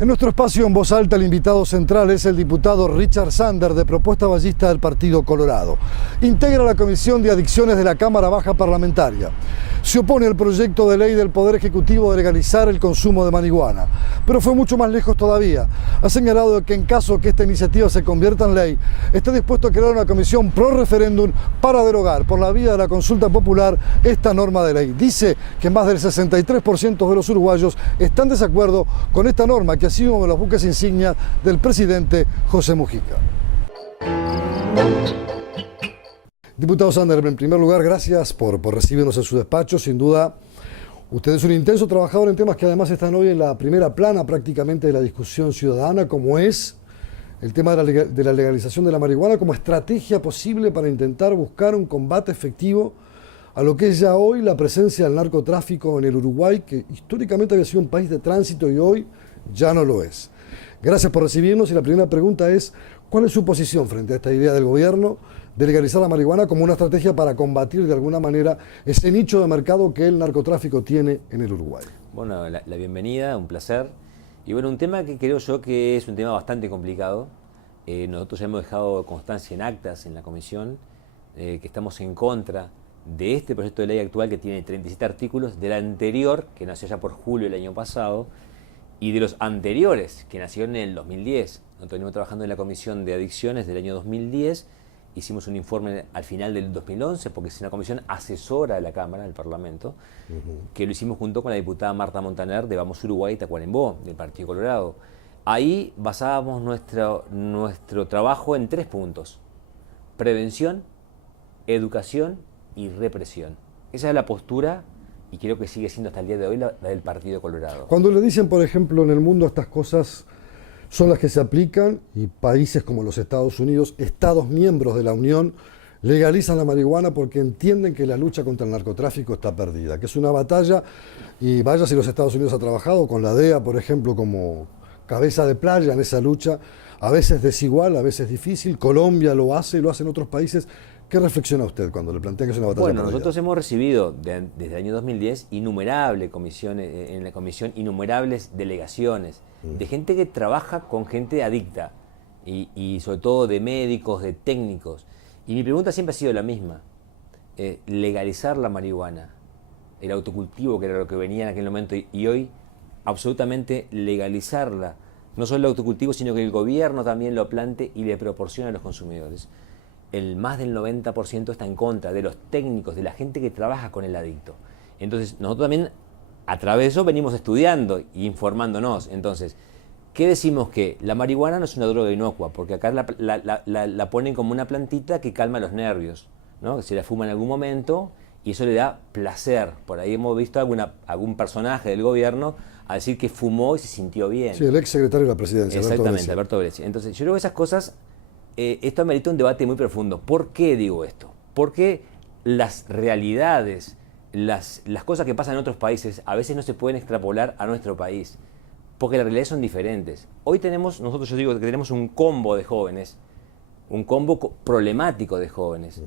En nuestro espacio en voz alta, el invitado central es el diputado Richard Sander, de Propuesta Ballista del Partido Colorado. Integra la Comisión de Adicciones de la Cámara Baja Parlamentaria. Se opone al proyecto de ley del Poder Ejecutivo de legalizar el consumo de marihuana, pero fue mucho más lejos todavía. Ha señalado que en caso que esta iniciativa se convierta en ley, está dispuesto a crear una comisión pro referéndum para derogar por la vía de la consulta popular esta norma de ley. Dice que más del 63% de los uruguayos están de desacuerdo con esta norma, que ha sido uno de los buques insignia del presidente José Mujica. Diputado Sander, en primer lugar, gracias por recibirnos en su despacho. Sin duda, usted es un intenso trabajador en temas que además están hoy en la primera plana prácticamente de la discusión ciudadana, como es el tema de la legalización de la marihuana como estrategia posible para intentar buscar un combate efectivo a lo que es ya hoy la presencia del narcotráfico en el Uruguay, que históricamente había sido un país de tránsito y hoy ya no lo es. Gracias por recibirnos y la primera pregunta es, ¿cuál es su posición frente a esta idea del gobierno de legalizar la marihuana como una estrategia para combatir de alguna manera ese nicho de mercado que el narcotráfico tiene en el Uruguay? Bueno, la bienvenida, un placer. Y bueno, un tema que creo yo que es un tema bastante complicado. Nosotros ya hemos dejado constancia en actas en la comisión, que estamos en contra de este proyecto de ley actual que tiene 37 artículos, del anterior, que nació ya por julio del año pasado, y de los anteriores, que nacieron en el 2010. Nosotros venimos trabajando en la Comisión de Adicciones del año 2010, hicimos un informe al final del 2011, porque es una comisión asesora de la Cámara, del Parlamento, que lo hicimos junto con la diputada Marta Montaner de Vamos Uruguay y Tacuarembó, del Partido Colorado. Ahí basábamos nuestro trabajo en 3 puntos: prevención, educación y represión. Esa es la postura, y creo que sigue siendo hasta el día de hoy la del Partido Colorado. Cuando le dicen, por ejemplo, en el mundo estas cosas son las que se aplican, y países como los Estados Unidos, Estados miembros de la Unión, legalizan la marihuana porque entienden que la lucha contra el narcotráfico está perdida, que es una batalla, y vaya si los Estados Unidos ha trabajado con la DEA, por ejemplo, como cabeza de playa en esa lucha, a veces desigual, a veces difícil. Colombia lo hace y lo hacen otros países. ¿Qué reflexiona usted cuando le plantean que es una batalla perdida? Bueno, nosotros hemos recibido desde el año 2010 innumerables comisiones, en la comisión innumerables delegaciones de gente que trabaja con gente adicta y sobre todo de médicos, de técnicos. Y mi pregunta siempre ha sido la misma: legalizar la marihuana, el autocultivo, que era lo que venía en aquel momento, y hoy absolutamente legalizarla, no solo el autocultivo, sino que el gobierno también lo plante y le proporcione a los consumidores. El más del 90% está en contra de los técnicos, de la gente que trabaja con el adicto. Entonces, nosotros también, a través de eso, venimos estudiando e informándonos. Entonces, ¿qué decimos? Que la marihuana no es una droga inocua, porque acá la ponen como una plantita que calma los nervios, ¿no? Que se la fuma en algún momento y eso le da placer. Por ahí hemos visto algún personaje del gobierno a decir que fumó y se sintió bien. Sí, el ex secretario de la presidencia. Exactamente, Alberto Breccia. Entonces, yo creo que esas cosas, esto amerita un debate muy profundo. ¿Por qué digo esto? Porque las realidades, las cosas que pasan en otros países, a veces no se pueden extrapolar a nuestro país, porque las realidades son diferentes. Hoy yo digo que tenemos un combo de jóvenes, un combo problemático de jóvenes.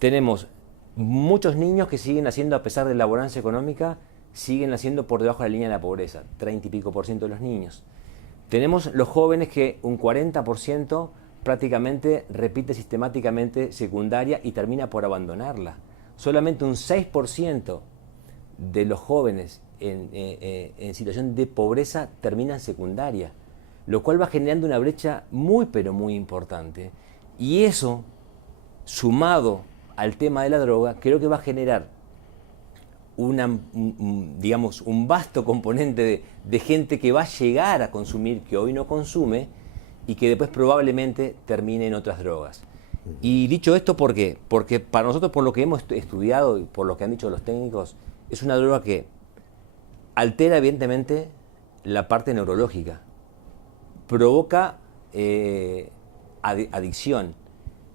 Tenemos muchos niños que siguen naciendo, a pesar de la bonanza económica, siguen naciendo por debajo de la línea de la pobreza, 30 y pico % de los niños. Tenemos los jóvenes que un 40% prácticamente repite sistemáticamente secundaria y termina por abandonarla. Solamente un 6% de los jóvenes en situación de pobreza terminan secundaria, lo cual va generando una brecha muy pero muy importante. Y eso, sumado al tema de la droga, creo que va a generar un vasto componente de gente que va a llegar a consumir, que hoy no consume, y que después probablemente termine en otras drogas. Y dicho esto, ¿por qué? Porque para nosotros, por lo que hemos estudiado y por lo que han dicho los técnicos, es una droga que altera evidentemente la parte neurológica, provoca adicción.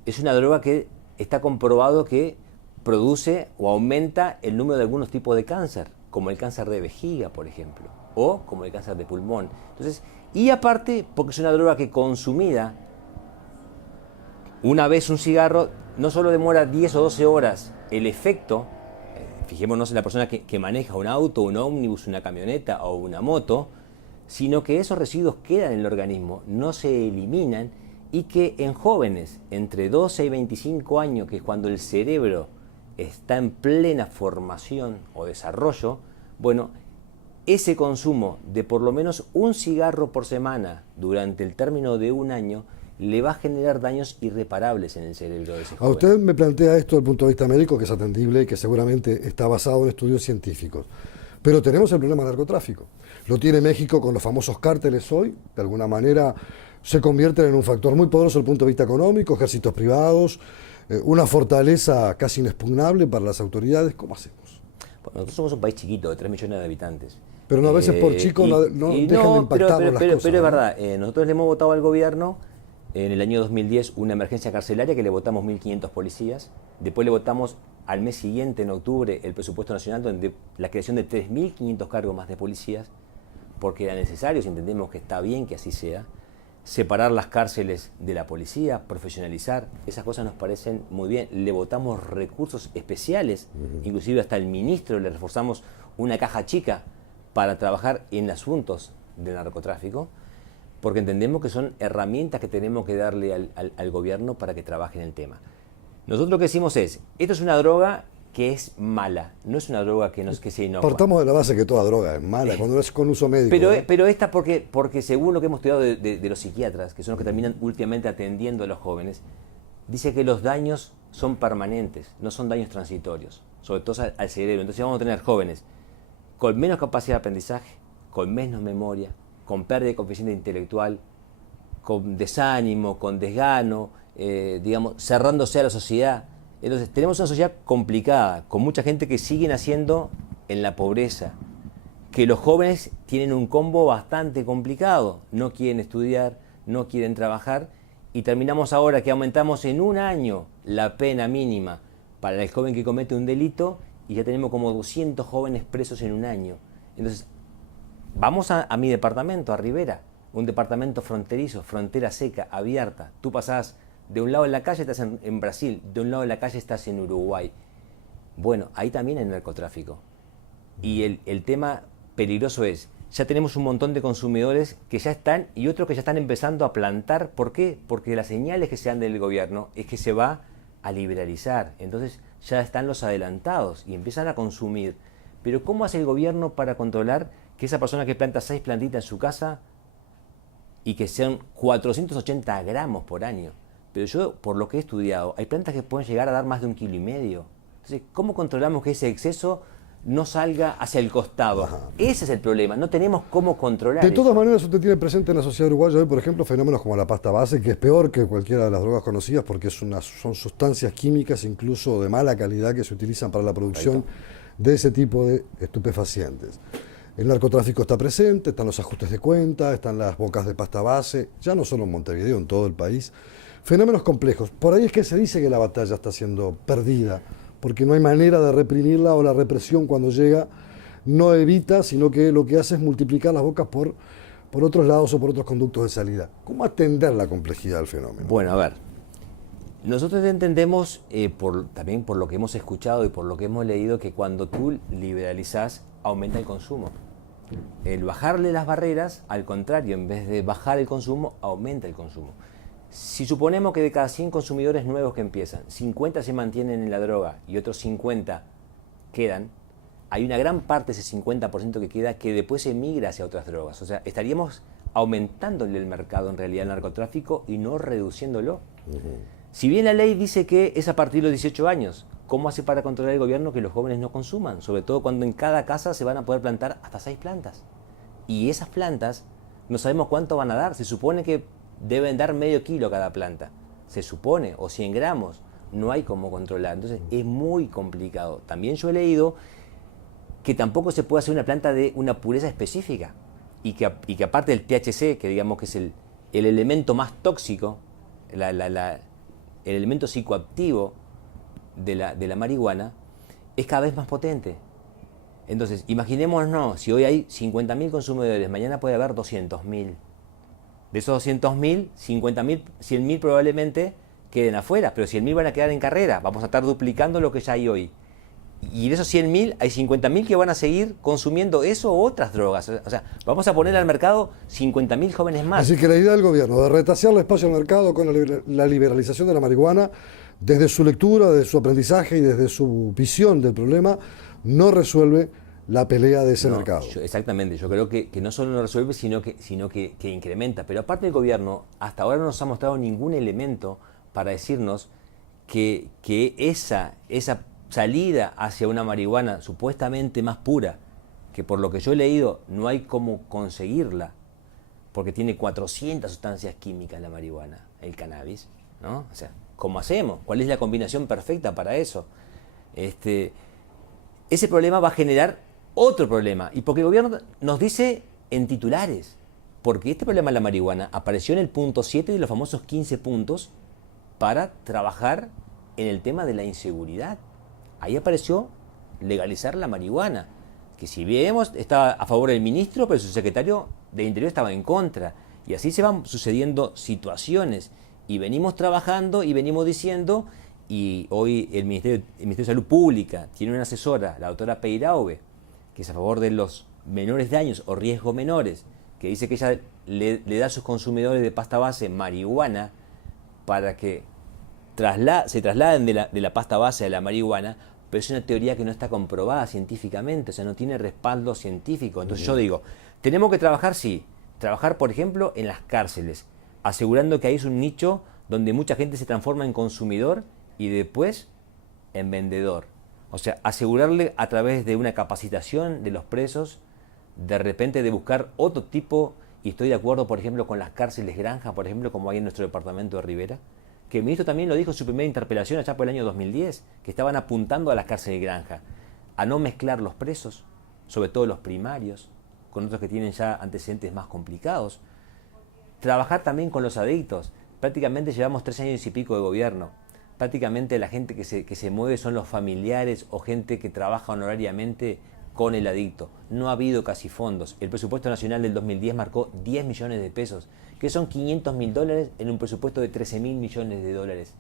Es una droga que está comprobado que produce o aumenta el número de algunos tipos de cáncer, como el cáncer de vejiga, por ejemplo, o como el cáncer de pulmón. Entonces, y aparte, porque es una droga que consumida una vez un cigarro, no solo demora 10 o 12 horas el efecto, fijémonos en la persona que maneja un auto, un ómnibus, una camioneta o una moto, sino que esos residuos quedan en el organismo, no se eliminan, y que en jóvenes entre 12 y 25 años, que es cuando el cerebro está en plena formación o desarrollo, bueno, ese consumo de por lo menos un cigarro por semana durante el término de un año le va a generar daños irreparables en el cerebro de ese joven. A usted me plantea esto desde el punto de vista médico, que es atendible y que seguramente está basado en estudios científicos. Pero tenemos el problema del narcotráfico. Lo tiene México con los famosos cárteles hoy. De alguna manera se convierten en un factor muy poderoso desde el punto de vista económico, ejércitos privados, una fortaleza casi inexpugnable para las autoridades. ¿Cómo hacemos? Bueno, nosotros somos un país chiquito, de 3 millones de habitantes. Pero no, a veces por chico no dejan de impactarnos las cosas. Pero es verdad, nosotros le hemos votado al gobierno en el año 2010 una emergencia carcelaria que le votamos 1.500 policías. Después le votamos al mes siguiente, en octubre, el presupuesto nacional, donde la creación de 3.500 cargos más de policías, porque era necesario, si entendemos que está bien que así sea, separar las cárceles de la policía, profesionalizar, esas cosas nos parecen muy bien. Le votamos recursos especiales, inclusive hasta el ministro le reforzamos una caja chica para trabajar en asuntos del narcotráfico, porque entendemos que son herramientas que tenemos que darle al gobierno para que trabaje en el tema. Nosotros lo que decimos es, esto es una droga que es mala, no es una droga que sea inocua. Partamos de la base que toda droga es mala, cuando es con uso médico. Pero esta porque según lo que hemos estudiado de los psiquiatras, que son los que terminan últimamente atendiendo a los jóvenes, dice que los daños son permanentes, no son daños transitorios, sobre todo al cerebro. Entonces vamos a tener jóvenes con menos capacidad de aprendizaje, con menos memoria, con pérdida de coeficiente intelectual, con desánimo, con desgano, digamos, cerrándose a la sociedad. Entonces tenemos una sociedad complicada, con mucha gente que sigue naciendo en la pobreza, que los jóvenes tienen un combo bastante complicado, no quieren estudiar, no quieren trabajar, y terminamos ahora que aumentamos en un año la pena mínima para el joven que comete un delito, y ya tenemos como 200 jóvenes presos en un año. Entonces, vamos a mi departamento, a Rivera, un departamento fronterizo, frontera seca, abierta. Tú pasás de un lado de la calle, estás en Brasil, de un lado de la calle estás en Uruguay. Bueno, ahí también hay narcotráfico. Y el tema peligroso es, ya tenemos un montón de consumidores que ya están y otros que ya están empezando a plantar. ¿Por qué? Porque las señales que se dan del gobierno es que se va a liberalizar. Entonces ya están los adelantados y empiezan a consumir. Pero ¿cómo hace el gobierno para controlar que esa persona que planta 6 plantitas en su casa y que sean 480 gramos por año? Pero yo, por lo que he estudiado, hay plantas que pueden llegar a dar más de 1,5 kilos. Entonces, ¿cómo controlamos que ese exceso no salga hacia el costado? Ajá. Ese es el problema, no tenemos cómo controlar De todas eso. maneras, usted tiene presente en la sociedad uruguaya hoy, por ejemplo, fenómenos como la pasta base, que es peor que cualquiera de las drogas conocidas porque son sustancias químicas, incluso de mala calidad, que se utilizan para la producción de ese tipo de estupefacientes. El narcotráfico está presente, están los ajustes de cuenta, están las bocas de pasta base, ya no solo en Montevideo, en todo el país. Fenómenos complejos. Por ahí es que se dice que la batalla está siendo perdida, porque no hay manera de reprimirla, o la represión cuando llega no evita, sino que lo que hace es multiplicar las bocas por otros lados o por otros conductos de salida. ¿Cómo atender la complejidad del fenómeno? Bueno, a ver, nosotros entendemos, también por lo que hemos escuchado y por lo que hemos leído, que cuando tú liberalizás, aumenta el consumo. El bajarle las barreras, al contrario, en vez de bajar el consumo, aumenta el consumo. Si suponemos que de cada 100 consumidores nuevos que empiezan, 50 se mantienen en la droga y otros 50 quedan, hay una gran parte de ese 50% que queda que después emigra hacia otras drogas. O sea, estaríamos aumentándole el mercado en realidad al narcotráfico y no reduciéndolo. Si bien la ley dice que es a partir de los 18 años, ¿cómo hace para controlar el gobierno que los jóvenes no consuman? Sobre todo cuando en cada casa se van a poder plantar hasta 6 plantas. Y esas plantas no sabemos cuánto van a dar. Se supone que deben dar medio kilo cada planta, se supone, o 100 gramos, no hay cómo controlar, entonces es muy complicado. También yo he leído que tampoco se puede hacer una planta de una pureza específica, y que aparte del THC, que digamos que es el elemento más tóxico, el elemento psicoactivo de la marihuana, es cada vez más potente. Entonces, imaginémonos, si hoy hay 50.000 consumidores, mañana puede haber 200.000. De esos 200.000, 50.000, 100.000 probablemente queden afuera, pero 100.000 van a quedar en carrera. Vamos a estar duplicando lo que ya hay hoy. Y de esos 100.000 hay 50.000 que van a seguir consumiendo eso o otras drogas. O sea, vamos a poner al mercado 50.000 jóvenes más. Así que la idea del gobierno de retasear el espacio al mercado con la liberalización de la marihuana, desde su lectura, desde su aprendizaje y desde su visión del problema, no resuelve la pelea de ese mercado. Exactamente, yo creo que no solo no resuelve, sino que incrementa. Pero aparte el gobierno hasta ahora no nos ha mostrado ningún elemento para decirnos que esa salida hacia una marihuana supuestamente más pura, que por lo que yo he leído no hay cómo conseguirla, porque tiene 400 sustancias químicas la marihuana, el cannabis, ¿no? O sea, ¿cómo hacemos? ¿Cuál es la combinación perfecta para eso? Ese problema va a generar otro problema, y porque el gobierno nos dice en titulares, porque este problema de la marihuana apareció en el punto 7 de los famosos 15 puntos para trabajar en el tema de la inseguridad. Ahí apareció legalizar la marihuana, que si vemos estaba a favor del ministro, pero su secretario de Interior estaba en contra. Y así se van sucediendo situaciones. Y venimos trabajando y venimos diciendo, y hoy el Ministerio de Salud Pública tiene una asesora, la doctora Peiraube, que es a favor de los menores de años o riesgos menores, que dice que ella le da a sus consumidores de pasta base marihuana para que se trasladen de la pasta base a la marihuana, pero es una teoría que no está comprobada científicamente, o sea, no tiene respaldo científico. Entonces yo digo, tenemos que trabajar, sí, trabajar por ejemplo en las cárceles, asegurando que ahí es un nicho donde mucha gente se transforma en consumidor y después en vendedor. O sea, asegurarle a través de una capacitación de los presos, de repente de buscar otro tipo, y estoy de acuerdo por ejemplo con las cárceles granja, por ejemplo, como hay en nuestro departamento de Rivera, que el ministro también lo dijo en su primera interpelación allá por el año 2010, que estaban apuntando a las cárceles granja, a no mezclar los presos, sobre todo los primarios, con otros que tienen ya antecedentes más complicados. Trabajar también con los adictos. Prácticamente llevamos 3 años y pico de gobierno. Prácticamente la gente que se mueve son los familiares o gente que trabaja honorariamente con el adicto. No ha habido casi fondos. El presupuesto nacional del 2010 marcó 10 millones de pesos, que son $500.000 en un presupuesto de 13.000 millones de dólares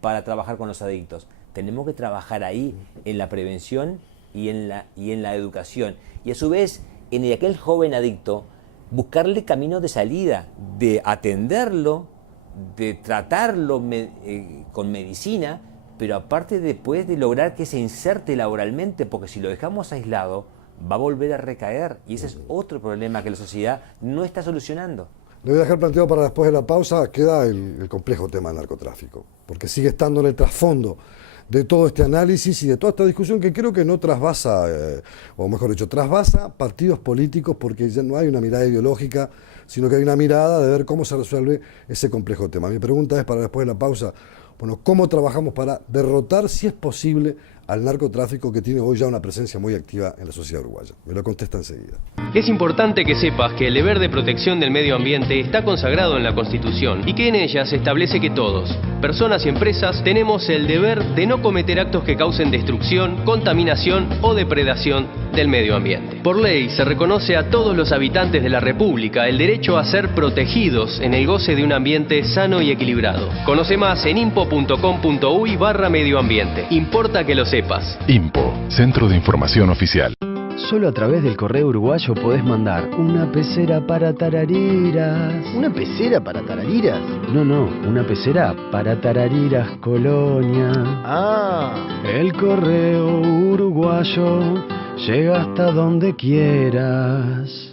para trabajar con los adictos. Tenemos que trabajar ahí en la prevención y en la educación. Y a su vez, en aquel joven adicto, buscarle caminos de salida, de atenderlo, de tratarlo con medicina, pero aparte después de lograr que se inserte laboralmente, porque si lo dejamos aislado, va a volver a recaer. Y ese es otro problema que la sociedad no está solucionando. Le voy a dejar planteado para después de la pausa, queda el complejo tema del narcotráfico, porque sigue estando en el trasfondo de todo este análisis y de toda esta discusión que creo que no trasvasa, o mejor dicho, trasvasa partidos políticos, porque ya no hay una mirada ideológica, sino que hay una mirada de ver cómo se resuelve ese complejo tema. Mi pregunta es para después de la pausa, bueno, ¿cómo trabajamos para derrotar, si es posible, al narcotráfico que tiene hoy ya una presencia muy activa en la sociedad uruguaya? Me lo contesta enseguida. Es importante que sepas que el deber de protección del medio ambiente está consagrado en la Constitución y que en ella se establece que todos, personas y empresas, tenemos el deber de no cometer actos que causen destrucción, contaminación o depredación del medio ambiente. Por ley se reconoce a todos los habitantes de la República el derecho a ser protegidos en el goce de un ambiente sano y equilibrado. Conoce más en impo.com.uy/medioambiente. Importa que lo sepas. IMPO, Centro de Información Oficial. Solo a través del correo uruguayo podés mandar una pecera para tarariras. ¿Una pecera para tarariras? No, una pecera para tarariras, Colonia. Ah. El correo uruguayo llega hasta donde quieras.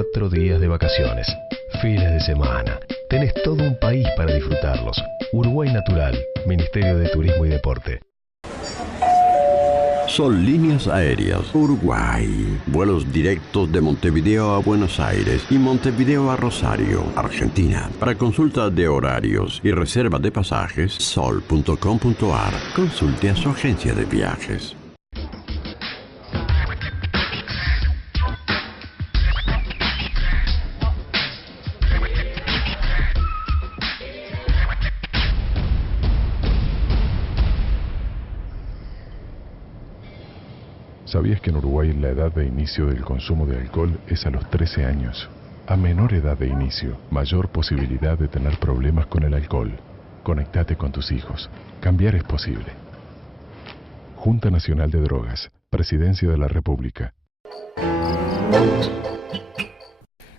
4 días de vacaciones, fines de semana. Tenés todo un país para disfrutarlos. Uruguay Natural, Ministerio de Turismo y Deporte. Sol Líneas Aéreas Uruguay. Vuelos directos de Montevideo a Buenos Aires y Montevideo a Rosario, Argentina. Para consulta de horarios y reserva de pasajes, sol.com.ar. Consulte a su agencia de viajes. ¿Sabías que en Uruguay la edad de inicio del consumo de alcohol es a los 13 años? A menor edad de inicio, mayor posibilidad de tener problemas con el alcohol. Conectate con tus hijos. Cambiar es posible. Junta Nacional de Drogas, Presidencia de la República.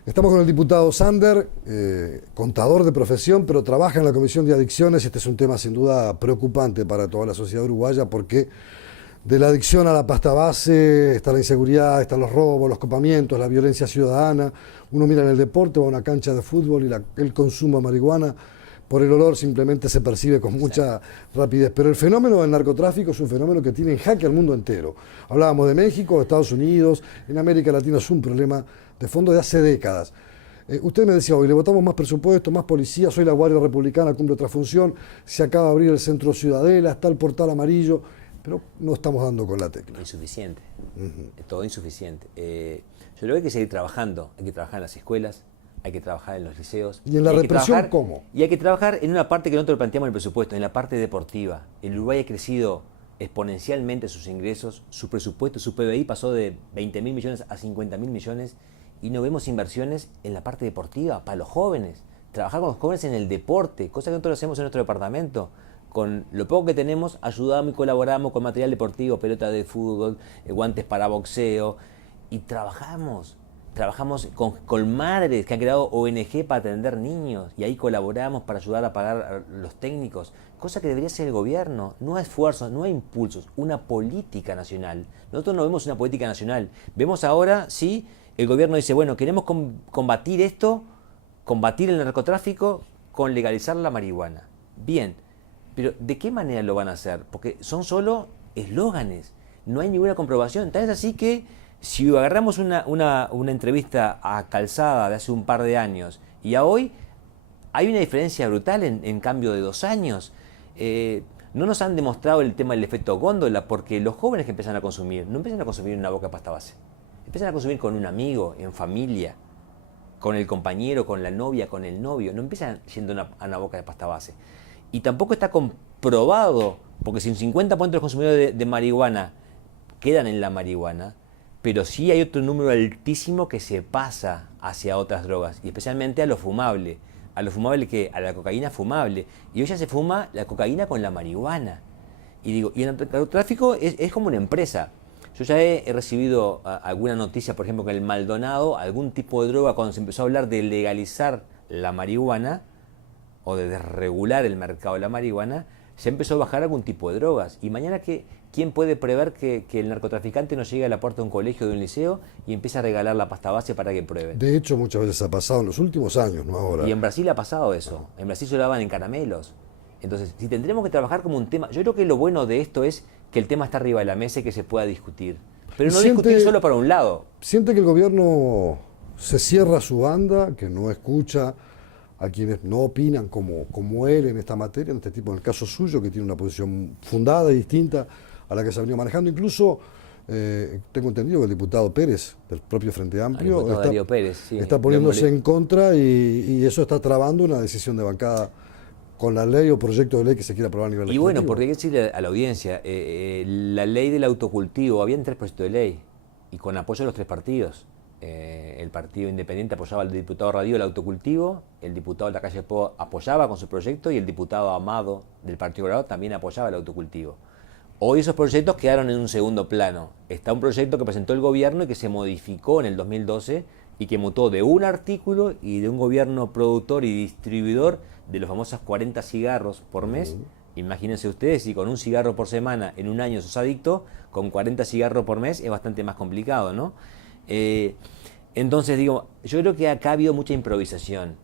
Estamos con el diputado Sander, contador de profesión, pero trabaja en la Comisión de Adicciones. Este es un tema sin duda preocupante para toda la sociedad uruguaya porque de la adicción a la pasta base está la inseguridad, están los robos, los copamientos, la violencia ciudadana. Uno mira en el deporte o a una cancha de fútbol y el consumo de marihuana por el olor simplemente se percibe con mucha rapidez. Pero el fenómeno del narcotráfico es un fenómeno que tiene en jaque al mundo entero. Hablábamos de México, de Estados Unidos, en América Latina es un problema de fondo de hace décadas. Usted me decía hoy, le votamos más presupuesto, más policía, soy la Guardia Republicana, cumple otra función, se acaba de abrir el Centro Ciudadela, está el portal amarillo, pero no estamos dando con la tecla. Insuficiente, todo insuficiente. Yo creo que hay que seguir trabajando, hay que trabajar en las escuelas, hay que trabajar en los liceos. ¿Y en la represión cómo? Y hay que trabajar en una parte que nosotros planteamos en el presupuesto, en la parte deportiva. El Uruguay ha crecido exponencialmente sus ingresos, su presupuesto, su PBI pasó de 20.000 millones a 50.000 millones y no vemos inversiones en la parte deportiva para los jóvenes. Trabajar con los jóvenes en el deporte, cosa que nosotros hacemos en nuestro departamento. Con lo poco que tenemos, ayudamos y colaboramos con material deportivo, pelota de fútbol, guantes para boxeo, y trabajamos con madres que han creado ONG para atender niños, y ahí colaboramos para ayudar a pagar a los técnicos, cosa que debería ser el gobierno, no a esfuerzos, no a impulsos, una política nacional. Nosotros no vemos una política nacional, vemos ahora, sí, el gobierno dice, bueno, queremos combatir esto, combatir el narcotráfico con legalizar la marihuana. Bien. Pero ¿de qué manera lo van a hacer? Porque son solo eslóganes, no hay ninguna comprobación. Tal es así que si agarramos una entrevista a Calzada de hace un par de años y a hoy, hay una diferencia brutal en cambio de 2 años. No nos han demostrado el tema del efecto góndola porque los jóvenes que empiezan a consumir, no empiezan a consumir en una boca de pasta base, empiezan a consumir con un amigo, en familia, con el compañero, con la novia, con el novio, no empiezan yendo a una boca de pasta base. Y tampoco está comprobado, porque si un 50% de los consumidores de marihuana quedan en la marihuana, pero sí hay otro número altísimo que se pasa hacia otras drogas, y especialmente a lo fumable. ¿A lo fumable qué? A la cocaína fumable. Y hoy ya se fuma la cocaína con la marihuana. Y digo, y el narcotráfico es como una empresa. Yo ya he recibido alguna noticia, por ejemplo, que en el Maldonado, algún tipo de droga, cuando se empezó a hablar de legalizar la marihuana, o de desregular el mercado de la marihuana, se empezó a bajar algún tipo de drogas. Y mañana, ¿quién puede prever que el narcotraficante no llegue a la puerta de un colegio, de un liceo, y empiece a regalar la pasta base para que prueben? De hecho, muchas veces ha pasado en los últimos años, no ahora. Y en Brasil ha pasado eso. En Brasil se lo daban en caramelos. Entonces, si tendremos que trabajar como un tema... Yo creo que lo bueno de esto es que el tema está arriba de la mesa y que se pueda discutir. Pero no discutir solo para un lado. ¿Siente que el gobierno se cierra su banda, que no escucha a quienes no opinan como él en esta materia, en este tipo, en el caso suyo, que tiene una posición fundada y distinta a la que se ha venido manejando? Incluso tengo entendido que el diputado Pérez, del propio Frente Amplio, está poniéndose en contra y eso está trabando una decisión de bancada con la ley o proyecto de ley que se quiera aprobar a nivel legislativo. Y bueno, porque hay que decirle a la audiencia, la ley del autocultivo, habían 3 proyectos de ley, y con apoyo de los 3 partidos. El Partido Independiente apoyaba al diputado Radio el autocultivo, el diputado de la calle Po apoyaba con su proyecto y el diputado Amado del Partido Colorado también apoyaba el autocultivo. Hoy esos proyectos quedaron en un segundo plano. Está un proyecto que presentó el gobierno y que se modificó en el 2012 y que mutó de un artículo y de un gobierno productor y distribuidor de los famosos 40 cigarros por mes. Imagínense ustedes, si con un cigarro por semana en un año sos adicto, con 40 cigarros por mes es bastante más complicado, ¿no? Entonces digo, yo creo que acá ha habido mucha improvisación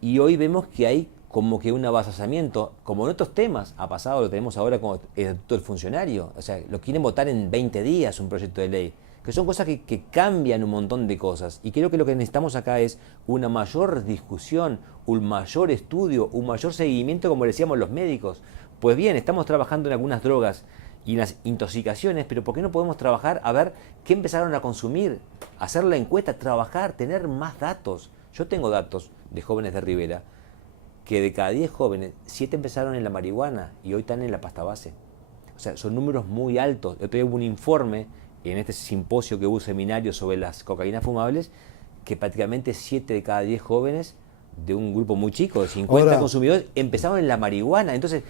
y hoy vemos que hay como que un avasallamiento, como en otros temas ha pasado, lo tenemos ahora con el Estatuto del Funcionario, o sea, lo quieren votar en 20 días un proyecto de ley, que son cosas que cambian un montón de cosas y creo que lo que necesitamos acá es una mayor discusión, un mayor estudio, un mayor seguimiento, como decíamos los médicos. Pues bien, estamos trabajando en algunas drogas y en las intoxicaciones, pero ¿por qué no podemos trabajar a ver qué empezaron a consumir? Hacer la encuesta, trabajar, tener más datos. Yo tengo datos de jóvenes de Rivera que de cada 10 jóvenes, 7 empezaron en la marihuana y hoy están en la pasta base. O sea, son números muy altos. Yo tengo un informe en este simposio que hubo un seminario sobre las cocaínas fumables, que prácticamente 7 de cada 10 jóvenes de un grupo muy chico, de 50 consumidores, empezaron en la marihuana. Entonces,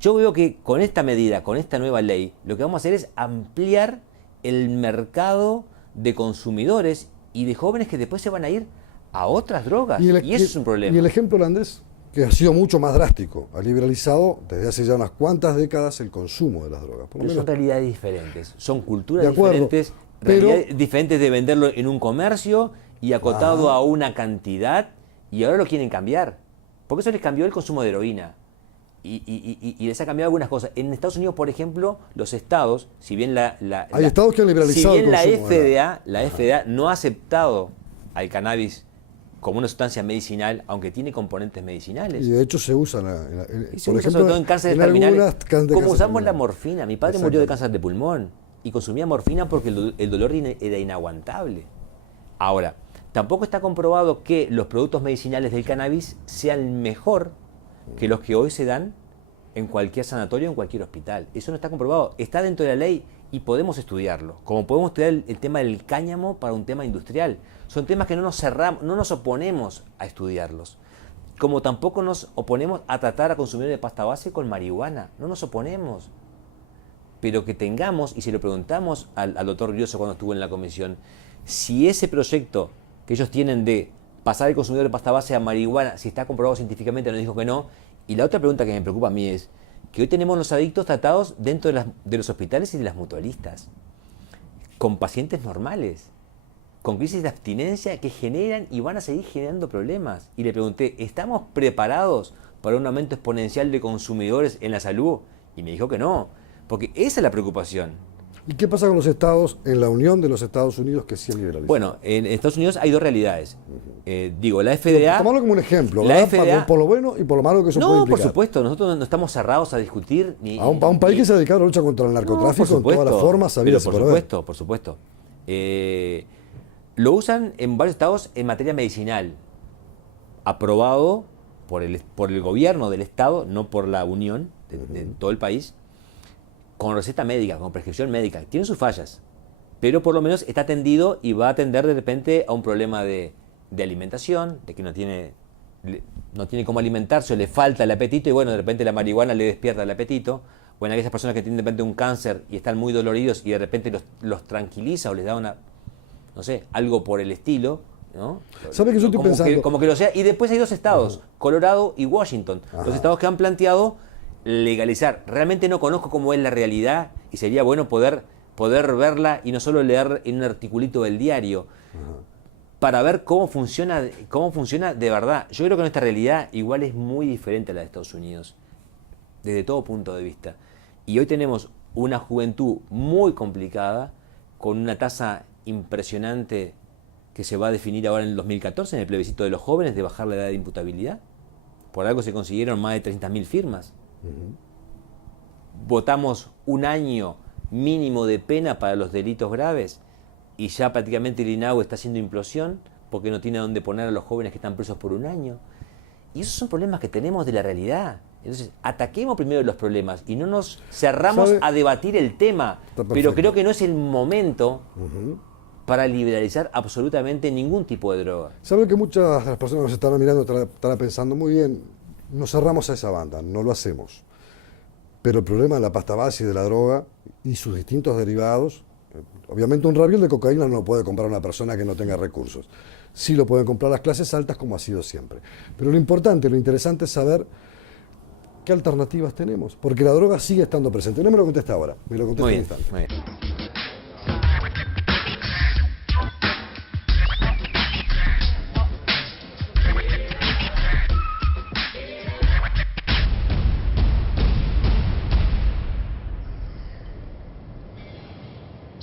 yo veo que con esta medida, con esta nueva ley, lo que vamos a hacer es ampliar el mercado de consumidores y de jóvenes que después se van a ir a otras drogas. Y eso es un problema. Y el ejemplo holandés, que ha sido mucho más drástico, ha liberalizado desde hace ya unas cuantas décadas el consumo de las drogas. Pero son realidades diferentes, son culturas diferentes, realidades diferentes de venderlo en un comercio y acotado a una cantidad, y ahora lo quieren cambiar. Porque eso les cambió el consumo de heroína. Y les ha cambiado algunas cosas. En Estados Unidos, por ejemplo, los estados, si bien hay estados que han liberalizado el consumo, la FDA no ha aceptado al cannabis como una sustancia medicinal, aunque tiene componentes medicinales. Y de hecho se usan, por ejemplo, sobre todo en cánceres terminales. Como usamos la morfina. Mi padre murió de cáncer de pulmón y consumía morfina porque el dolor era inaguantable. Ahora, tampoco está comprobado que los productos medicinales del cannabis sean mejor que los que hoy se dan en cualquier sanatorio, en cualquier hospital. Eso no está comprobado. Está dentro de la ley y podemos estudiarlo. Como podemos estudiar el tema del cáñamo para un tema industrial. Son temas que no nos oponemos a estudiarlos. Como tampoco nos oponemos a tratar a consumidores de pasta base con marihuana. No nos oponemos. Pero que tengamos, y si lo preguntamos al doctor Rioso cuando estuvo en la comisión, si ese proyecto que ellos tienen de pasar el consumidor de pasta base a marihuana, si está comprobado científicamente, nos dijo que no. Y la otra pregunta que me preocupa a mí es que hoy tenemos los adictos tratados dentro de los hospitales y de las mutualistas, con pacientes normales, con crisis de abstinencia que generan y van a seguir generando problemas. Y le pregunté, ¿estamos preparados para un aumento exponencial de consumidores en la salud? Y me dijo que no, porque esa es la preocupación. ¿Y qué pasa con los estados en la Unión de los Estados Unidos que sí han liberalizado? Bueno, en Estados Unidos hay dos realidades. La FDA... Tomarlo como un ejemplo, la FDA, por lo bueno y por lo malo que eso puede implicar. No, por supuesto, nosotros no estamos cerrados a discutir... A un país que se ha dedicado a la lucha contra el narcotráfico en todas las formas sabidas y por haber. Por supuesto. Lo usan en varios estados en materia medicinal, aprobado por el gobierno del estado, no por la Unión, de todo el país, con receta médica, con prescripción médica. Tiene sus fallas, pero por lo menos está atendido y va a atender de repente a un problema de alimentación, de que no tiene cómo alimentarse o le falta el apetito y bueno, de repente la marihuana le despierta el apetito. O en aquellas personas que tienen de repente un cáncer y están muy doloridos y de repente los tranquiliza o les da algo por el estilo, ¿no? ¿Sabe que yo estoy pensando? Como que lo sea. Y después hay dos estados, Colorado y Washington. Los estados que han planteado legalizar. Realmente no conozco cómo es la realidad y sería bueno poder verla y no solo leer en un articulito del diario para ver cómo funciona de verdad. Yo creo que nuestra realidad igual es muy diferente a la de Estados Unidos, desde todo punto de vista. Y hoy tenemos una juventud muy complicada, con una tasa impresionante que se va a definir ahora en el 2014, en el plebiscito de los jóvenes, de bajar la edad de imputabilidad. Por algo se consiguieron más de 300.000 firmas. Votamos un año mínimo de pena para los delitos graves y ya prácticamente el INAU está haciendo implosión porque no tiene dónde poner a los jóvenes que están presos por un año. Y esos son problemas que tenemos de la realidad. Entonces, ataquemos primero los problemas y no nos cerramos a debatir el tema. Pero creo que no es el momento para liberalizar absolutamente ningún tipo de droga. ¿Sabe que muchas de las personas que nos están mirando estarán pensando, muy bien, nos cerramos a esa banda, no lo hacemos? Pero el problema de la pasta base y de la droga y sus distintos derivados, obviamente un raviol de cocaína no lo puede comprar una persona que no tenga recursos. Sí lo pueden comprar las clases altas como ha sido siempre. Pero lo importante, lo interesante es saber qué alternativas tenemos, porque la droga sigue estando presente. No me lo contesta ahora, me lo contesta en un instante. Muy bien.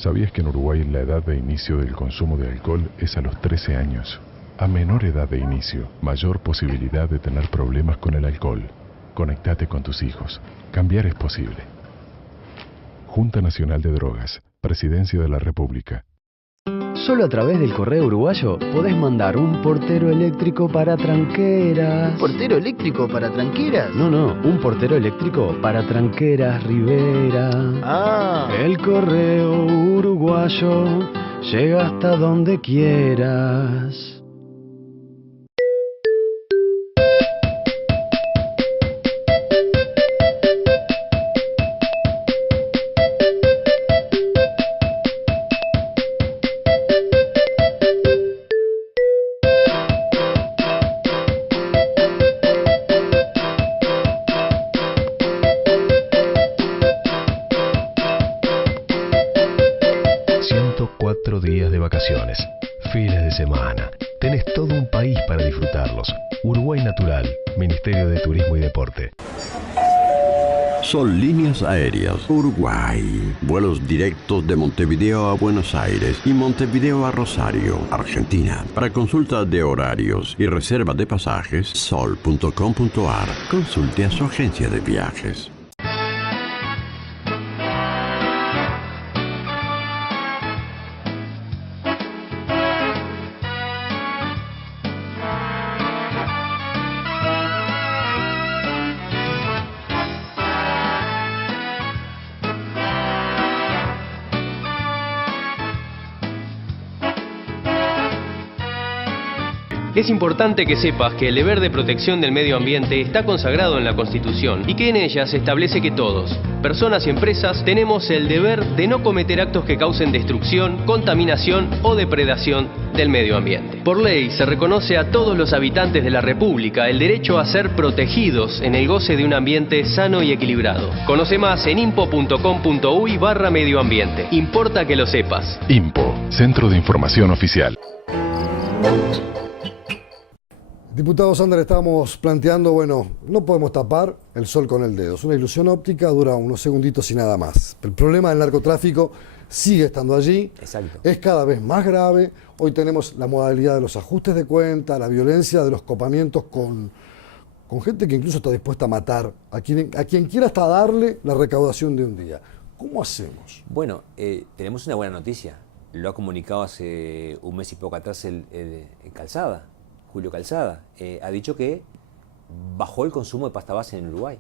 ¿Sabías que en Uruguay la edad de inicio del consumo de alcohol es a los 13 años? A menor edad de inicio, mayor posibilidad de tener problemas con el alcohol. Conectate con tus hijos. Cambiar es posible. Junta Nacional de Drogas, Presidencia de la República. Solo a través del correo uruguayo podés mandar un portero eléctrico para tranqueras. ¿Portero eléctrico para tranqueras? No, un portero eléctrico para tranqueras Rivera. Ah. El correo uruguayo llega hasta donde quieras. Días de vacaciones, fines de semana. Tenés todo un país para disfrutarlos. Uruguay Natural, Ministerio de Turismo y Deporte. Son líneas aéreas Uruguay. Vuelos directos de Montevideo a Buenos Aires y Montevideo a Rosario, Argentina. Para consulta de horarios y reserva de pasajes, sol.com.ar. Consulte a su agencia de viajes. Es importante que sepas que el deber de protección del medio ambiente está consagrado en la Constitución y que en ella se establece que todos, personas y empresas, tenemos el deber de no cometer actos que causen destrucción, contaminación o depredación del medio ambiente. Por ley se reconoce a todos los habitantes de la República el derecho a ser protegidos en el goce de un ambiente sano y equilibrado. Conoce más en impo.com.uy/medioambiente. Importa que lo sepas. IMPO, Centro de Información Oficial. Diputado Sander, estábamos planteando, no podemos tapar el sol con el dedo. Es una ilusión óptica, dura unos segunditos y nada más. El problema del narcotráfico sigue estando allí. Exacto. Es cada vez más grave. Hoy tenemos la modalidad de los ajustes de cuenta, la violencia de los copamientos con gente que incluso está dispuesta a matar a quien quiera hasta darle la recaudación de un día. ¿Cómo hacemos? Bueno, tenemos una buena noticia. Lo ha comunicado hace un mes y poco atrás el Calzada. Julio Calzada, ha dicho que bajó el consumo de pasta base en Uruguay.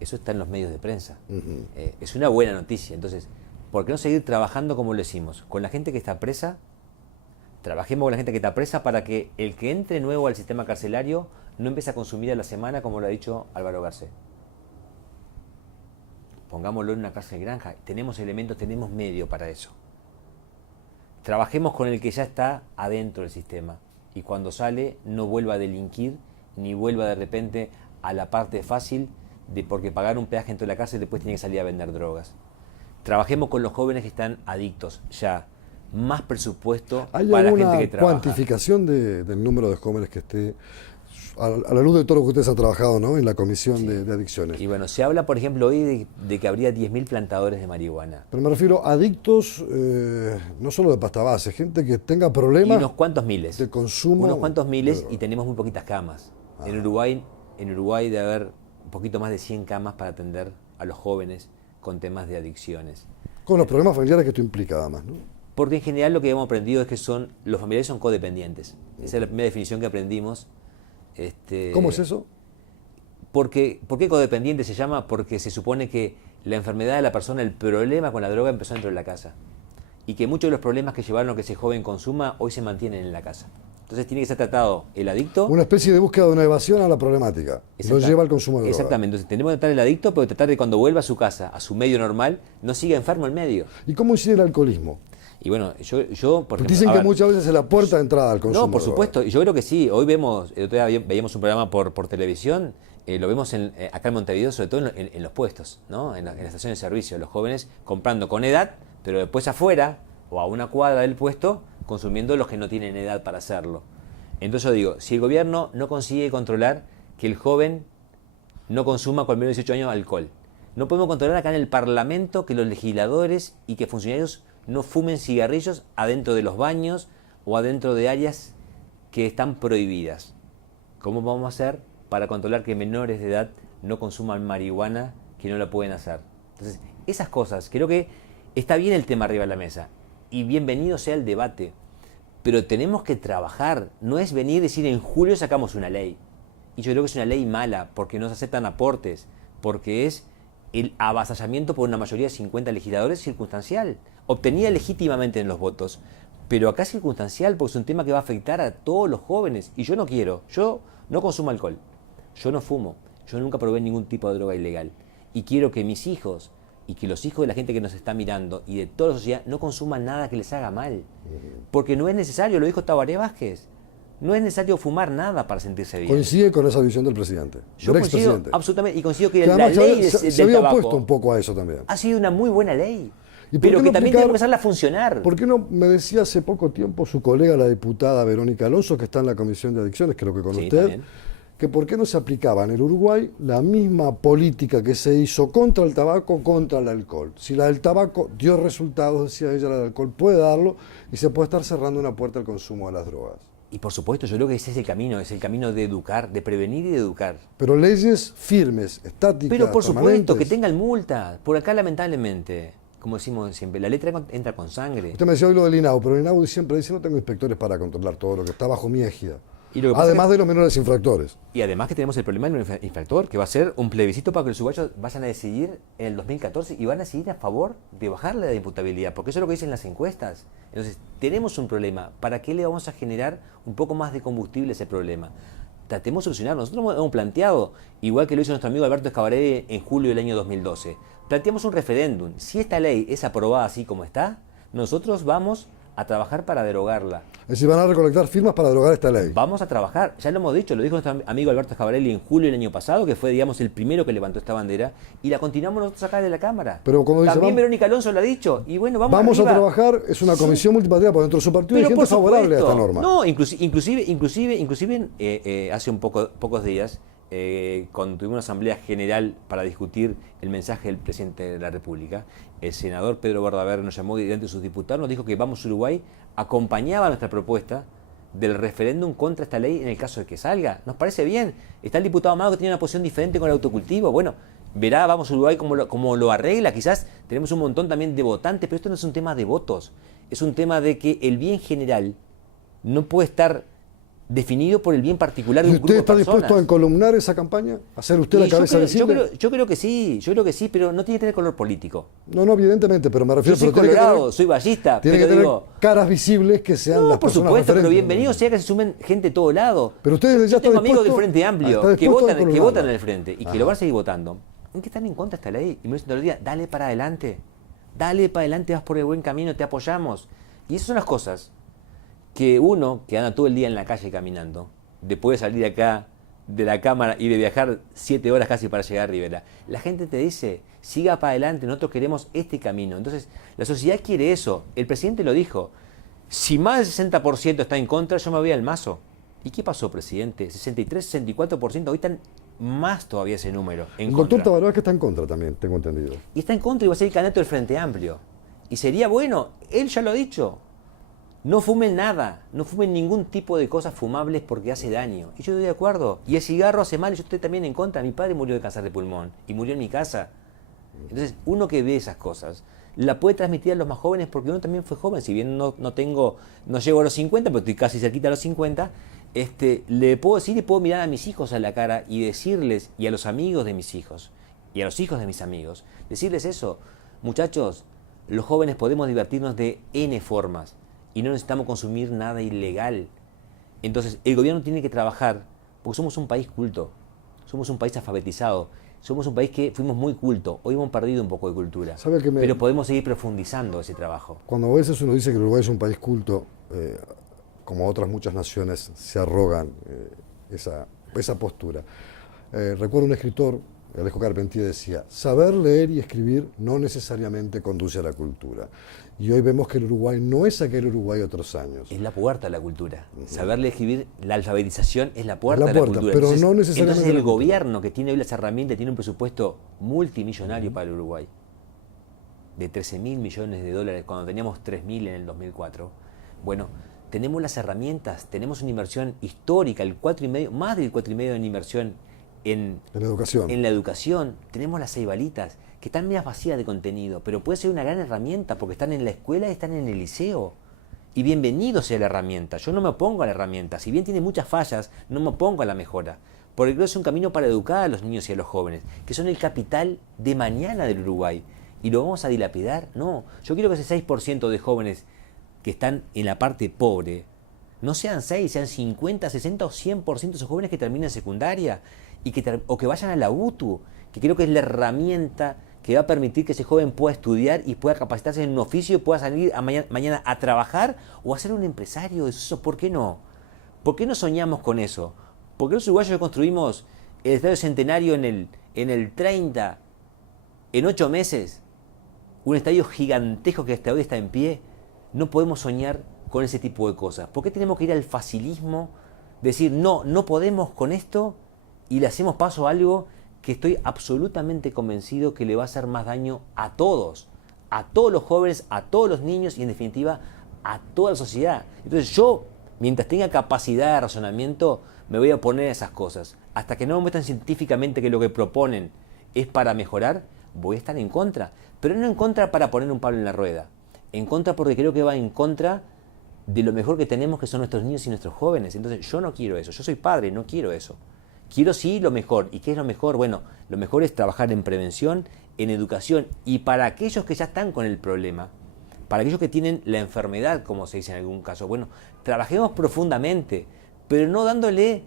Eso está en los medios de prensa. Es una buena noticia. Entonces, ¿por qué no seguir trabajando como lo decimos? Con la gente que está presa, trabajemos con la gente que está presa para que el que entre nuevo al sistema carcelario no empiece a consumir a la semana, como lo ha dicho Álvaro Garcés. Pongámoslo en una cárcel granja. Tenemos elementos, tenemos medio para eso. Trabajemos con el que ya está adentro del sistema. Y cuando sale no vuelva a delinquir, ni vuelva de repente a la parte fácil de porque pagar un peaje dentro de la cárcel después tiene que salir a vender drogas. Trabajemos con los jóvenes que están adictos ya. Más presupuesto para la gente que trabaja. ¿Hay alguna cuantificación del número de jóvenes que esté a la luz de todo lo que ustedes han trabajado, ¿no?, en la Comisión de Adicciones? Y bueno, se habla, por ejemplo, hoy de que habría 10.000 plantadores de marihuana. Pero me refiero a adictos, no solo de pasta base, gente que tenga problemas. Y unos cuantos miles. De consumo. Unos cuantos miles y tenemos muy poquitas camas. En Uruguay debe haber un poquito más de 100 camas para atender a los jóvenes con temas de adicciones. Con los problemas familiares que esto implica, además, ¿no? Porque en general lo que hemos aprendido es que los familiares son codependientes. Esa es la primera definición que aprendimos. ¿Cómo es eso? ¿Por qué codependiente se llama? Porque se supone que la enfermedad de la persona, el problema con la droga empezó dentro de la casa. Y que muchos de los problemas que llevaron a que ese joven consuma hoy se mantienen en la casa. Entonces tiene que ser tratado el adicto. Una especie de búsqueda de una evasión a la problemática. Lo lleva al consumo de droga. Exactamente. Entonces tenemos que tratar el adicto, pero tratar de cuando vuelva a su casa, a su medio normal, no siga enfermo en medio. ¿Y cómo incide el alcoholismo? Y bueno, yo por ejemplo, dicen que muchas veces es la puerta de entrada al consumo. No, por supuesto, y yo creo que sí. Hoy el otro día veíamos un programa por televisión, lo vemos acá en Montevideo, sobre todo en los puestos, ¿no? En las estaciones de servicio, los jóvenes comprando con edad, pero después afuera o a una cuadra del puesto, consumiendo los que no tienen edad para hacerlo. Entonces yo digo, si el gobierno no consigue controlar que el joven no consuma con menos de 18 años alcohol, no podemos controlar acá en el Parlamento que los legisladores y que funcionarios no fumen cigarrillos adentro de los baños o adentro de áreas que están prohibidas. ¿Cómo vamos a hacer para controlar que menores de edad no consuman marihuana que no la pueden hacer? Entonces, esas cosas, creo que está bien el tema arriba de la mesa y bienvenido sea el debate, pero tenemos que trabajar, no es venir y decir en julio sacamos una ley. Y yo creo que es una ley mala porque no se aceptan aportes, porque es el avasallamiento por una mayoría de 50 legisladores circunstancial, obtenida legítimamente en los votos, pero acá es circunstancial porque es un tema que va a afectar a todos los jóvenes y yo no quiero, yo no consumo alcohol, yo no fumo, yo nunca probé ningún tipo de droga ilegal y quiero que mis hijos y que los hijos de la gente que nos está mirando y de toda la sociedad no consuman nada que les haga mal, porque no es necesario, lo dijo Tabaré Vázquez, no es necesario fumar nada para sentirse bien. Coincide con esa visión del presidente, Yo del coincido expresidente. absolutamente y coincido que Que la además ley se del había tabaco opuesto un poco a eso también. ha sido una muy buena ley, ¿Y por pero qué que no también aplicar- tiene que empezar a funcionar. ¿Por qué no me decía hace poco tiempo su colega, la diputada Verónica Alonso, que está en la Comisión de Adicciones, creo que con Sí, usted, también. que por qué no se aplicaba en el Uruguay la misma política que se hizo contra el tabaco, contra el alcohol? Si la del tabaco dio resultados, decía ella, la del alcohol puede darlo y se puede estar cerrando una puerta al consumo de las drogas. Y por supuesto, yo creo que ese es el camino de educar, de prevenir y de educar. Pero leyes firmes, estáticas, Pero por supuesto, permanentes. que tengan multa. Por acá, lamentablemente, como decimos siempre, la letra entra con sangre. Usted me decía hoy lo del INAU, pero el INAU siempre dice no tengo inspectores para controlar todo lo que está bajo mi égida. Y lo que pasa Además que- de los menores infractores. Y además que tenemos el problema del infractor, que va a ser un plebiscito para que los uruguayos vayan a decidir en el 2014 y van a decidir a favor de bajarle la imputabilidad, porque eso es lo que dicen las encuestas. Entonces, tenemos un problema. ¿Para qué le vamos a generar un poco más de combustible a ese problema? Tratemos de solucionarlo. Nosotros hemos planteado, igual que lo hizo nuestro amigo Alberto Escabaré en julio del año 2012, planteamos un referéndum. Si esta ley es aprobada así como está, nosotros vamos a trabajar para derogarla. Es decir, van a recolectar firmas para derogar esta ley. Vamos a trabajar, ya lo hemos dicho, lo dijo nuestro amigo Alberto Escabarelli en julio del año pasado, que fue, digamos, el primero que levantó esta bandera, y la continuamos nosotros acá de la Cámara. Pero como dice, también vamos- Verónica Alonso lo ha dicho, y bueno, vamos Vamos a arriba. trabajar, es una Sí. comisión multipartidista, porque dentro de su partido hay Pero gente por favorable a esta supuesto. norma. No, inclusive hace pocos días, cuando tuvimos una asamblea general para discutir el mensaje del presidente de la República, el senador Pedro Bordaberry nos llamó y delante de sus diputados nos dijo que Vamos Uruguay acompañaba nuestra propuesta del referéndum contra esta ley en el caso de que salga. Nos parece bien. Está el diputado Amado que tiene una posición diferente con el autocultivo. Bueno, verá Vamos Uruguay cómo lo arregla. Quizás tenemos un montón también de votantes, pero esto no es un tema de votos. Es un tema de que el bien general no puede estar definido por el bien particular de ¿Y un grupo usted de está personas. dispuesto a encolumnar esa campaña? ¿A ser usted la Y cabeza visible? yo creo que sí, pero no tiene que tener color político. No, evidentemente, pero me Yo refiero... soy pero tiene que colorado, tener- soy ballista, Tiene que pero tener digo, caras visibles que sean no, las por personas supuesto, pero referentes. bienvenido sea que se sumen gente de todo lado. Pero ustedes ya Yo tengo están amigos del dispuestos- Frente Amplio está que dispuesto a votan en columnarla. el Frente y que Ajá. lo van a seguir votando. ¿En qué están en contra de esta ley? Y me dicen todos los días, dale para adelante, vas por el buen camino, te apoyamos. Y esas son las cosas que uno, que anda todo el día en la calle caminando, después de salir acá de la Cámara y de viajar 7 horas casi para llegar a Rivera, la gente te dice, siga para adelante, nosotros queremos este camino. Entonces, la sociedad quiere eso. El presidente lo dijo, si más del 60% está en contra, yo me voy al mazo. ¿Y qué pasó, presidente? 63, 64%, hoy están más todavía ese número en El contra. doctor Tabaré que está en contra también, tengo entendido. Y está en contra y va a ser el candidato del Frente Amplio. Y sería bueno, él ya lo ha dicho, no fumen nada, no fumen ningún tipo de cosas fumables porque hace daño. Y yo estoy de acuerdo. Y el cigarro hace mal y yo estoy también en contra. Mi padre murió de cáncer de pulmón y murió en mi casa. Entonces, uno que ve esas cosas, la puede transmitir a los más jóvenes porque uno también fue joven. Si bien no llego a los 50, pero estoy casi cerquita a los 50, le puedo decir y puedo mirar a mis hijos a la cara y decirles, y a los amigos de mis hijos, y a los hijos de mis amigos, decirles eso. Muchachos, los jóvenes podemos divertirnos de N formas y no necesitamos consumir nada ilegal. Entonces, el gobierno tiene que trabajar, porque somos un país culto, somos un país alfabetizado, somos un país que fuimos muy culto, hoy hemos perdido un poco de cultura, ¿Sabe que pero podemos seguir profundizando ese trabajo. Cuando a veces uno dice que Uruguay es un país culto, como otras muchas naciones se arrogan esa postura. Recuerdo un escritor, Alejo Carpentier, decía, saber leer y escribir no necesariamente conduce a la cultura. Y hoy vemos que el Uruguay no es aquel Uruguay de otros años. Es la puerta a la cultura. Saberle escribir, la alfabetización es la puerta Es la a la puerta, cultura. pero Entonces, no necesariamente entonces la el cultura. gobierno que tiene hoy las herramientas tiene un presupuesto multimillonario para el Uruguay. de 13.000 millones de dólares cuando teníamos 3.000 en el 2004. Bueno, tenemos las herramientas, tenemos una inversión histórica, más del 4,5 en inversión en la educación. Tenemos las ceibalitas, que están medias vacías de contenido, pero puede ser una gran herramienta porque están en la escuela y están en el liceo. Y bienvenido sea la herramienta. Yo no me opongo a la herramienta. Si bien tiene muchas fallas, no me opongo a la mejora. Porque creo que es un camino para educar a los niños y a los jóvenes, que son el capital de mañana del Uruguay. ¿Y lo vamos a dilapidar? No. Yo quiero que ese 6% de jóvenes que están en la parte pobre, no sean 6, sean 50, 60 o 100% de esos jóvenes que terminen secundaria o que vayan a la UTU, que creo que es la herramienta que va a permitir que ese joven pueda estudiar y pueda capacitarse en un oficio y pueda salir mañana a trabajar o a ser un empresario. Eso, ¿por qué no? ¿Por qué no soñamos con eso? ¿Por qué los uruguayos construimos el Estadio Centenario en el 30, en 8 meses? Un estadio gigantesco que hasta hoy está en pie. No podemos soñar con ese tipo de cosas. ¿Por qué tenemos que ir al facilismo? Decir, no podemos con esto y le hacemos paso a algo que estoy absolutamente convencido que le va a hacer más daño a todos los jóvenes, a todos los niños y en definitiva a toda la sociedad. Entonces yo, mientras tenga capacidad de razonamiento, me voy a oponer a esas cosas. Hasta que no me muestren científicamente que lo que proponen es para mejorar, voy a estar en contra. Pero no en contra para poner un palo en la rueda. En contra porque creo que va en contra de lo mejor que tenemos, que son nuestros niños y nuestros jóvenes. Entonces yo no quiero eso. Yo soy padre, no quiero eso. Quiero sí lo mejor. ¿Y qué es lo mejor? Bueno, lo mejor es trabajar en prevención, en educación. Y para aquellos que ya están con el problema, para aquellos que tienen la enfermedad, como se dice en algún caso, bueno, trabajemos profundamente, pero no dándole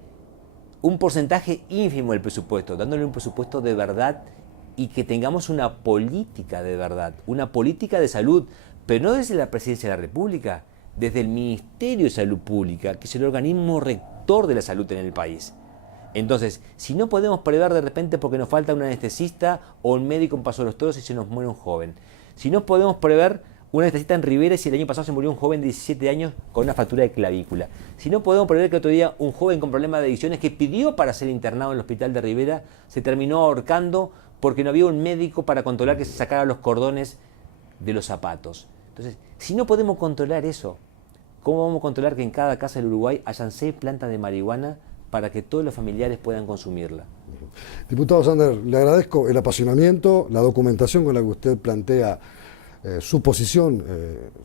un porcentaje ínfimo del presupuesto, dándole un presupuesto de verdad y que tengamos una política de verdad, una política de salud, pero no desde la Presidencia de la República, desde el Ministerio de Salud Pública, que es el organismo rector de la salud en el país. Entonces, si no podemos prever de repente porque nos falta un anestesista o un médico en Paso de los Toros y se nos muere un joven, si no podemos prever un anestesista en Rivera si el año pasado se murió un joven de 17 años con una fractura de clavícula, si no podemos prever que otro día un joven con problemas de adicciones que pidió para ser internado en el hospital de Rivera se terminó ahorcando porque no había un médico para controlar que se sacara los cordones de los zapatos. Entonces, si no podemos controlar eso, ¿cómo vamos a controlar que en cada casa del Uruguay hayan 6 plantas de marihuana para que todos los familiares puedan consumirla? Diputado Sander, le agradezco el apasionamiento, la documentación con la que usted plantea su posición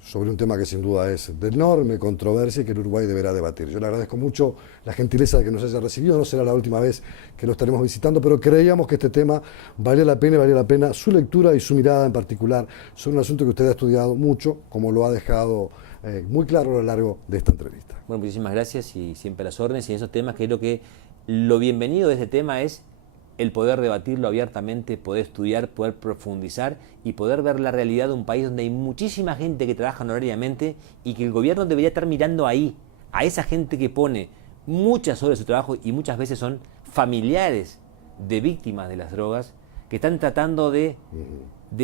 sobre un tema que sin duda es de enorme controversia y que el Uruguay deberá debatir. Yo le agradezco mucho la gentileza de que nos haya recibido, no será la última vez que lo estaremos visitando, pero creíamos que este tema valía la pena su lectura y su mirada en particular sobre un asunto que usted ha estudiado mucho, como lo ha dejado muy claro a lo largo de esta entrevista. Bueno, muchísimas gracias y siempre a las órdenes. Y en esos temas creo que lo bienvenido de este tema es el poder debatirlo abiertamente, poder estudiar, poder profundizar y poder ver la realidad de un país donde hay muchísima gente que trabaja honorariamente y que el gobierno debería estar mirando ahí, a esa gente que pone muchas horas de su trabajo y muchas veces son familiares de víctimas de las drogas que están tratando de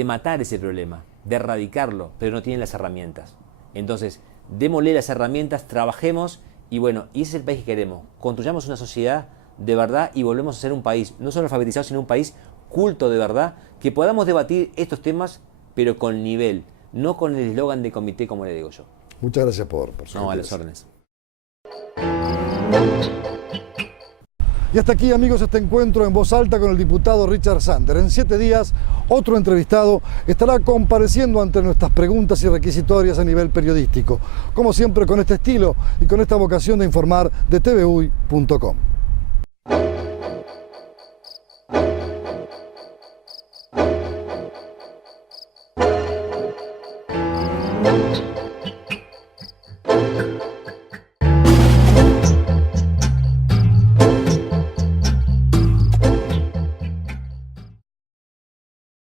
matar ese problema, de erradicarlo, pero no tienen las herramientas. Entonces, démosle las herramientas, trabajemos y bueno, y ese es el país que queremos. Construyamos una sociedad de verdad y volvemos a ser un país, no solo alfabetizado, sino un país culto de verdad, que podamos debatir estos temas, pero con nivel, no con el eslogan de comité, como le digo yo. Muchas gracias por su No, a las órdenes. Y hasta aquí, amigos, este encuentro en voz alta con el diputado Richard Sander. En 7 días, otro entrevistado estará compareciendo ante nuestras preguntas y requisitorias a nivel periodístico. Como siempre, con este estilo y con esta vocación de informar de tvui.com.